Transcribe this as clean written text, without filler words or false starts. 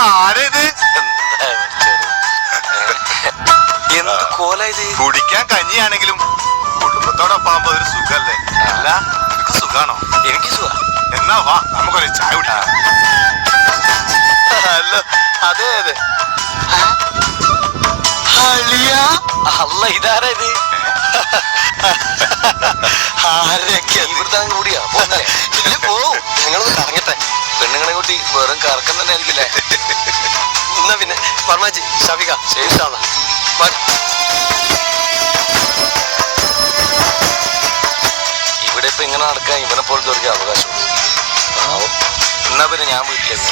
ഇതാരത്? എന്ത് കോല ഇത്? കുടിക്കാൻ കഞ്ഞിയാണെങ്കിലും കുടുംബത്തോടൊപ്പം ആകുമ്പോ ഒരു സുഖല്ലേ? അല്ല നിനക്ക് സുഖാണോ? എനിക്ക് സുഖ. എന്നാ വാ നമുക്കൊരു ചായ കുടിക്കാം. അല്ല അതെ അതെ. അല്ല ഇതാരാ ഇത്? ആരൊക്കെ ഇവിടുത്തെ കൂടിയാ പോന്നേ? ഇല്ല പോവും. ഞങ്ങളൊന്ന് കറങ്ങട്ടെ. പെണ്ണുങ്ങളെ കൂട്ടി വെറും കറക്കം തന്നെ ആയിരിക്കില്ലേ? എന്നാ പിന്നെ വർമാജി ഷാഫിക ശേഷാണ്. ഇവിടെ ഇപ്പൊ ഇങ്ങനെ നടക്കാൻ ഇവനെ പോലത്തെ ഒരു അവകാശം. എന്നാ പിന്നെ ഞാൻ വീട്ടിലേക്ക്